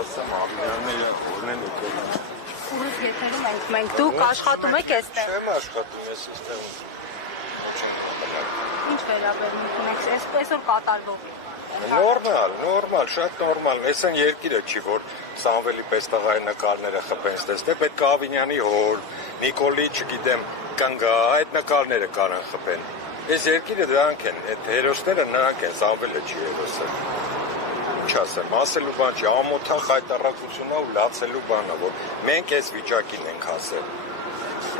ասեմ, Աբիյանները որն են եկել։ Ուրս եթերում ենք, դուք աշխատում եք այստեղ։ Չեմ աշխատում, ես այստեղ Ինչ վերաբերմունք ունեք, այսօր կատարվող է։ Նորմալ, շատ նորմալ։ Ես այն երկիրը չի, որ Սամվելի պես տղայի նկարները խփեն ստեսնե, պետք է Ավինյանի հոր, Նիկոլի, չգիտեմ, կնգա, այդ նկարները կարան խփեն։ Այս երկիրը դրանք են, այդ հերոսները նրանք են, Սամվելը չի հերոսը։ Ինչ ասեմ, ասելու բան չի, ամոթա խայտառակությունն ու լացելու բանը, որ մենք այս վիճակին ենք հասել։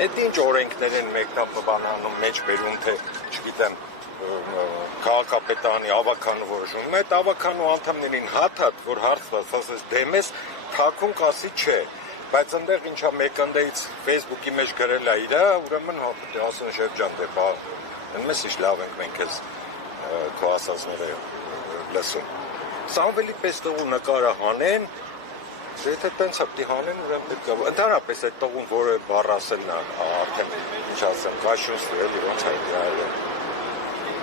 Այդ ինչ օրենքներ են մեկնաբանում, մեջ բերում, թե, չգիտեմ, քաղաքապետարանի ավականու որոշում։ Այդ ավականու անդամներին հատ, որ հարցված, ասես դեմես, թաքուն կասի չէ, բայց ընդեղ ինչա մեկնդեից Facebook-ի մեջ գրել է իրա, ուրեմն ասեն Շերջան դե բա, մեզ ինչ լավ ենք մենք ես քո ասածները լսում։ Սամվելի պես տղու նկարը հանեն, եթե տենց հապտի հանեն, ուրեմն պետք է, ընդհանրապես այդ տղուն, որը բառ ասելն է, արդեն, ինչ ասեմ, կաշյունստր էլի, ոնց հայտարարել է։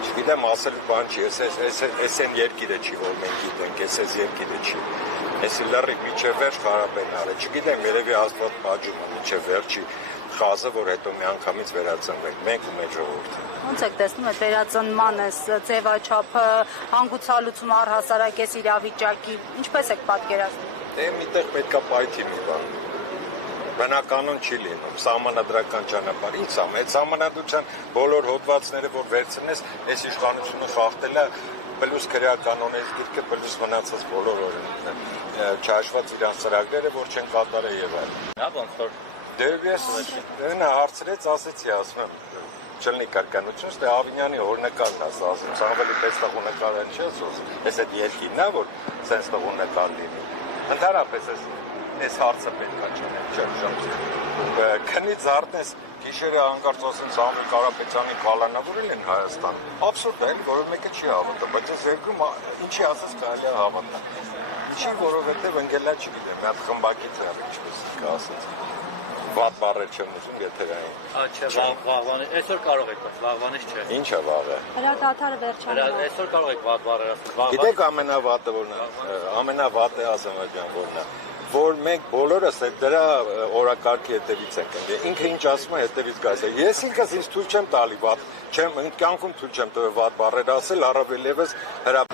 Չգիտեմ, ասելու բան չի, ես են երկիրը չի, որ մենք գիտենք, ես երկիրը չի։ Ես լրիկ միջև վերջ խարապեն արը, չգիտեմ, երևի աստված պաջում է միջև վերջի խազը, որ հետո մի անգամից վերածնվենք, մենք ու մեր ժողովուրդը։ Ոնց եք տեսնում այդ վերածնման ձևաչափը, հանգուցալուծում առհասարակ այս իրավիճակի, ինչպես եք պատկերացնում։ Դե միտեղ պետք է պայթի մի բան։ Բնականon չի լինում, սահմանադրական ճանապարհ, ինչ սամ, այդ սահմանադրության բոլոր հոդվածները, որ վերցնես, այս իշխանությունը խախտել է պլյուս քրեականոնից գիրքը, պլյուս մնացած բոլոր օրենքները, չհաշված իրան ծրագրերը, որ չեն կատարել եւ այլն։ Հա, ոնց որ դե ես նա հարցրեց, ասեցի, ասում եմ, չլինի կարգանություն, դե Ավինյանի օրնեկալն ասա, ասում, Սամվելի պես տղու նկարը չի ասում, այս այդ երկիրն է, որ սենց տղու նկար լինի։ Ընդհանրապես այս հարցը պետք է չանենք, քնից զարտնես գիշերը հանկարծ ասեն Սամվել Կարապետյանի կալանավորել են Հայաստան, абսուրդ է, որը մեկը չի հավատա, բայց այս երկրում ինչի ասես կարելի է հավատալ, ինչի, որովհետև ընկելա չգիտեմ, մի հատ խմբակից է, ինչպես ասեց, վատ բառեր չեմ ուզում եթերային։ Չէ, վաղվանից, այսօր կարող եք, բայց վաղվանից չէ։ Ինչ է վաղը։ Հրադադարը վերջանում։ Այսօր կարող եք վատ բառեր ասել։ Գիտեք ամենավատը որն է, ամենավատը Ազամաջան որն է, որ մենք բոլորս այդ դրա օրակարգի հետևից ենք ընկել։ Ինքը ինչ ասում է հետևից գայս է։ Ես ինքս ինձ թույլ չեմ տալի վատ, չեմ կյանքում թույլ չեմ տվել վատ բառեր ասել, առավել ևս հրա